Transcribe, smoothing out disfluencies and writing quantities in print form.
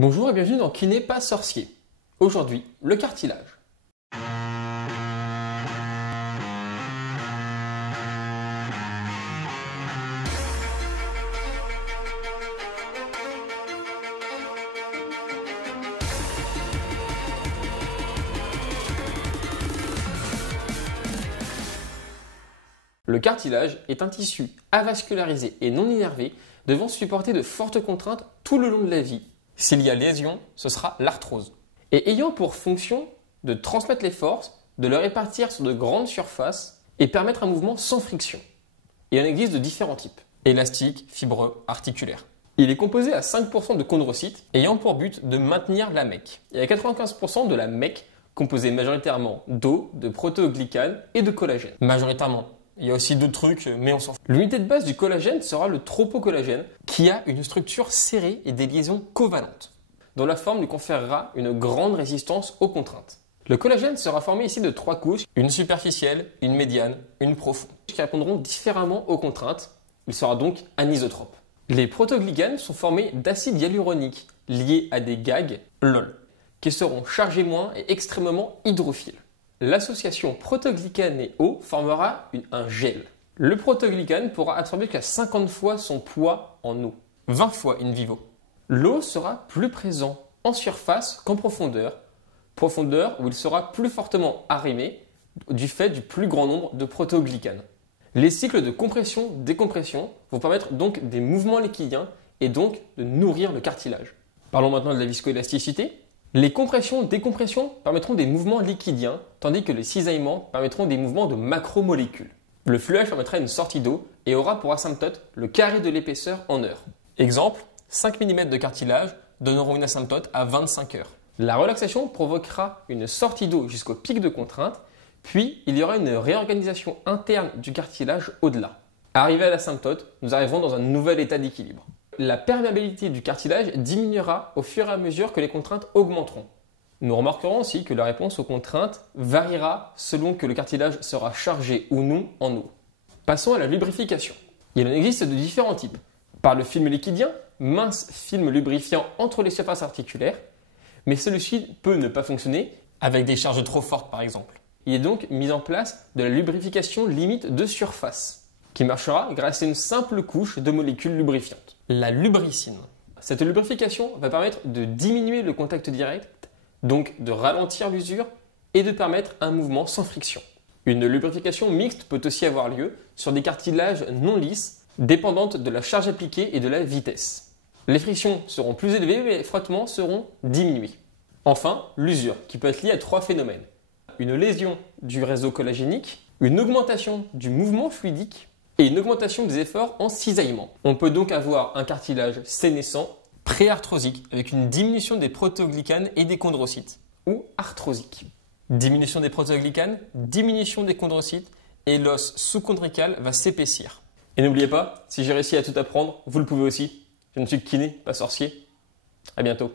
Bonjour et bienvenue dans Qui n'est pas sorcier. Aujourd'hui, le cartilage. Le cartilage est un tissu avascularisé et non innervé devant supporter de fortes contraintes tout le long de la vie. S'il y a lésion, ce sera l'arthrose. Et ayant pour fonction de transmettre les forces, de les répartir sur de grandes surfaces et permettre un mouvement sans friction. Il en existe de différents types. Élastique, fibreux, articulaire. Il est composé à 5% de chondrocytes ayant pour but de maintenir la MEC. Et à 95% de la MEC composée majoritairement d'eau, de protéoglycanes et de collagène. Majoritairement. Il y a aussi d'autres trucs, mais on s'en fout. L'unité de base du collagène sera le tropocollagène, qui a une structure serrée et des liaisons covalentes, dont la forme lui conférera une grande résistance aux contraintes. Le collagène sera formé ici de 3 couches, une superficielle, une médiane, une profonde, qui répondront différemment aux contraintes. Il sera donc anisotrope. Les protéoglycanes sont formés d'acides hyaluroniques liés à des gags, LOL, qui seront chargés moins et extrêmement hydrophiles. L'association protéoglycane et eau formera un gel. Le protéoglycane pourra absorber jusqu'à 50 fois son poids en eau, 20 fois in vivo. L'eau sera plus présent en surface qu'en profondeur, profondeur où il sera plus fortement arrimé du fait du plus grand nombre de protéoglycanes. Les cycles de compression-décompression vont permettre donc des mouvements liquidiens et donc de nourrir le cartilage. Parlons maintenant de la viscoélasticité. Les compressions-décompressions permettront des mouvements liquidiens, tandis que les cisaillements permettront des mouvements de macromolécules. Le fluage permettra une sortie d'eau et aura pour asymptote le carré de l'épaisseur en heure. Exemple, 5 mm de cartilage donneront une asymptote à 25 heures. La relaxation provoquera une sortie d'eau jusqu'au pic de contrainte, puis il y aura une réorganisation interne du cartilage au-delà. Arrivé à l'asymptote, nous arriverons dans un nouvel état d'équilibre. La perméabilité du cartilage diminuera au fur et à mesure que les contraintes augmenteront. Nous remarquerons aussi que la réponse aux contraintes variera selon que le cartilage sera chargé ou non en eau. Passons à la lubrification. Il en existe de différents types. Par le film liquidien, mince film lubrifiant entre les surfaces articulaires, mais celui-ci peut ne pas fonctionner avec des charges trop fortes par exemple. Il est donc mis en place de la lubrification limite de surface, qui marchera grâce à une simple couche de molécules lubrifiantes. La lubricine. Cette lubrification va permettre de diminuer le contact direct, donc de ralentir l'usure et de permettre un mouvement sans friction. Une lubrification mixte peut aussi avoir lieu sur des cartilages non lisses, dépendantes de la charge appliquée et de la vitesse. Les frictions seront plus élevées mais les frottements seront diminués. Enfin, l'usure, qui peut être liée à 3 phénomènes. Une lésion du réseau collagénique, une augmentation du mouvement fluidique, et une augmentation des efforts en cisaillement. On peut donc avoir un cartilage sénescent, préarthrosique, avec une diminution des protéoglycanes et des chondrocytes, ou arthrosique. Diminution des protéoglycanes, diminution des chondrocytes, et l'os sous-chondrical va s'épaissir. Et n'oubliez pas, si j'ai réussi à tout apprendre, vous le pouvez aussi. Je ne suis que kiné, pas sorcier. À bientôt.